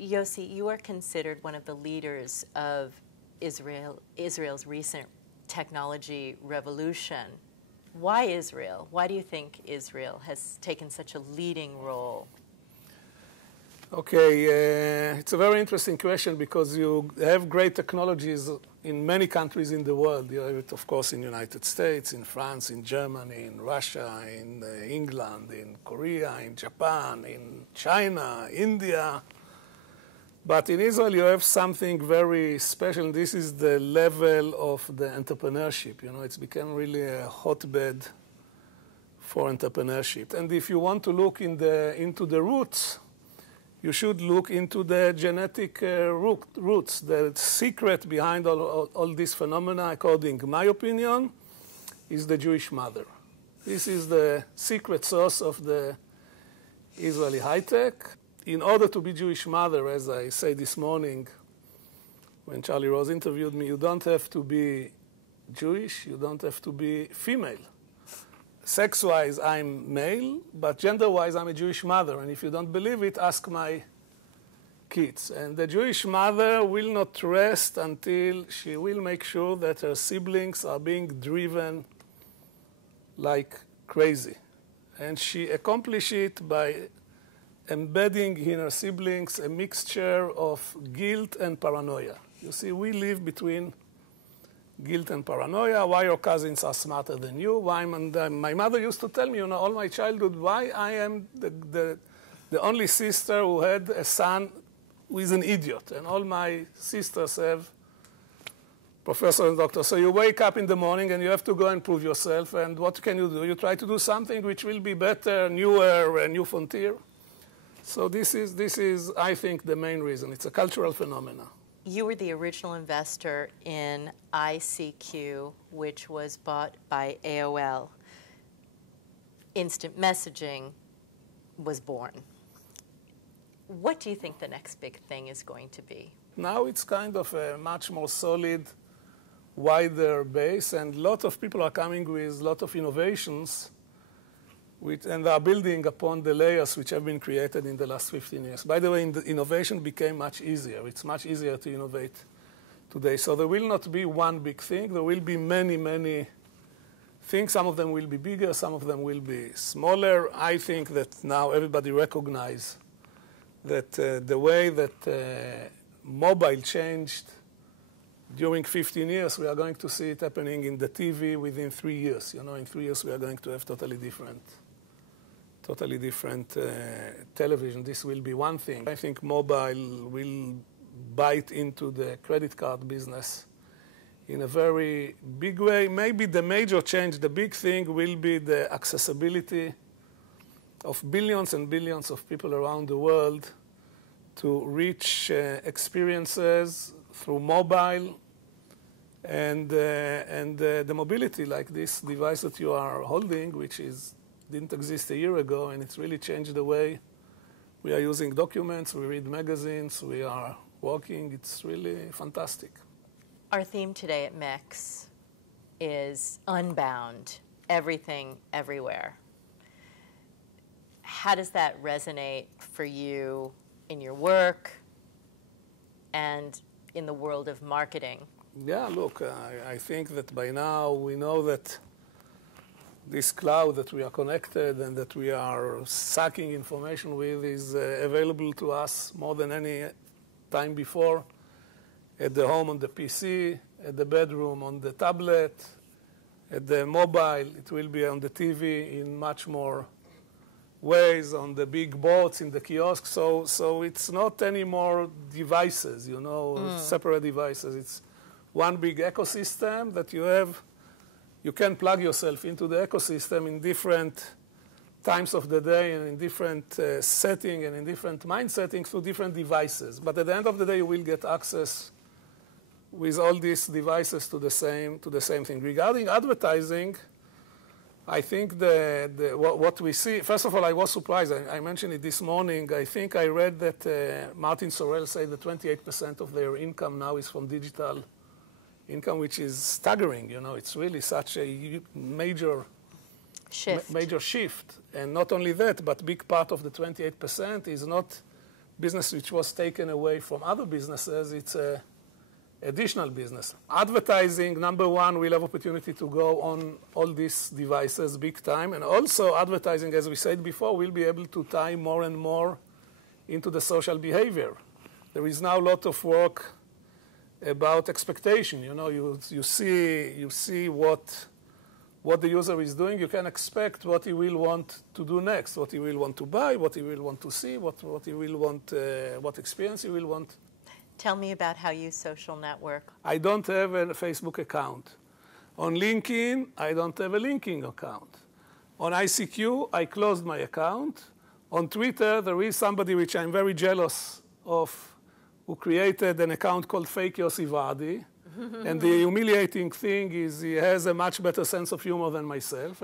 Yossi, you are considered one of the leaders of Israel's recent technology revolution. Why Israel? Why do you think Israel has taken such a leading role? Okay, it's a very interesting question because you have great technologies in many countries in the world. You have it, of course, in the United States, in France, in Germany, in Russia, in England, in Korea, in Japan, in China, India. But in Israel, you have something very special, and this is the level of the entrepreneurship. You know, it's become really a hotbed for entrepreneurship. And if you want to look into the roots, you should look into the genetic roots. The secret behind all these phenomena, according to my opinion, is the Jewish mother. This is the secret source of the Israeli high-tech. In order to be Jewish mother, as I said this morning when Charlie Rose interviewed me, you don't have to be Jewish, you don't have to be female. Sex-wise, I'm male, but gender-wise, I'm a Jewish mother. And if you don't believe it, ask my kids. And the Jewish mother will not rest until she will make sure that her siblings are being driven like crazy. And she accomplishes it by embedding in her siblings a mixture of guilt and paranoia. You see, we live between guilt and paranoia. Why your cousins are smarter than you? Why? My mother used to tell me, you know, all my childhood, why I am the only sister who had a son who is an idiot. And all my sisters have professor and doctor. So you wake up in the morning and you have to go and prove yourself. And what can you do? You try to do something which will be better, newer, a new frontier. So this is, I think, the main reason. It's a cultural phenomenon. You were the original investor in ICQ, which was bought by AOL. Instant messaging was born. What do you think the next big thing is going to be? Now it's kind of a much more solid, wider base, and a lot of people are coming with a lot of innovations, and they are building upon the layers which have been created in the last 15 years. By the way, the innovation became much easier. It's much easier to innovate today. So there will not be one big thing. There will be many, many things. Some of them will be bigger. Some of them will be smaller. I think that now everybody recognizes that the way that mobile changed during 15 years, we are going to see it happening in the TV within 3 years. You know, in 3 years, we are going to have totally different television. This will be one thing. I think mobile will bite into the credit card business in a very big way. Maybe the major change, the big thing, will be the accessibility of billions and billions of people around the world to reach experiences through mobile and the mobility, like this device that you are holding, which didn't exist a year ago, and it's really changed the way we are using documents, we read magazines, we are working. It's really fantastic. Our theme today at MIXX is unbound, everything, everywhere. How does that resonate for you in your work and in the world of marketing? Yeah, look, I think that by now we know that this cloud that we are connected and that we are sucking information with is available to us more than any time before, at the home on the PC, at the bedroom on the tablet, at the mobile. It will be on the TV in much more ways, on the big boards, in the kiosks. So it's not any more devices, you know, separate devices. It's one big ecosystem that you have. You can plug yourself into the ecosystem in different times of the day and in different settings and in different mind settings through different devices. But at the end of the day, you will get access with all these devices to the same thing. Regarding advertising, I think what we see, first of all, I was surprised. I mentioned it this morning. I think I read that Martin Sorrell said that 28% of their income now is from digital income, which is staggering. You know, it's really such a major shift. And not only that, but big part of the 28% is not business which was taken away from other businesses, it's a additional business. Advertising, number one, we'll have opportunity to go on all these devices big time. And also advertising, as we said before, will be able to tie more and more into the social behavior. There is now a lot of work about expectation. You know, you see what the user is doing. You can expect what he will want to do next, what he will want to buy, what he will want to see, what he will want, what experience he will want. Tell me about how you social network. I don't have a Facebook account. On LinkedIn, I don't have a LinkedIn account. On ICQ, I closed my account. On Twitter, there is somebody which I'm very jealous of who created an account called Fake Yossi Vardi. And the humiliating thing is he has a much better sense of humor than myself.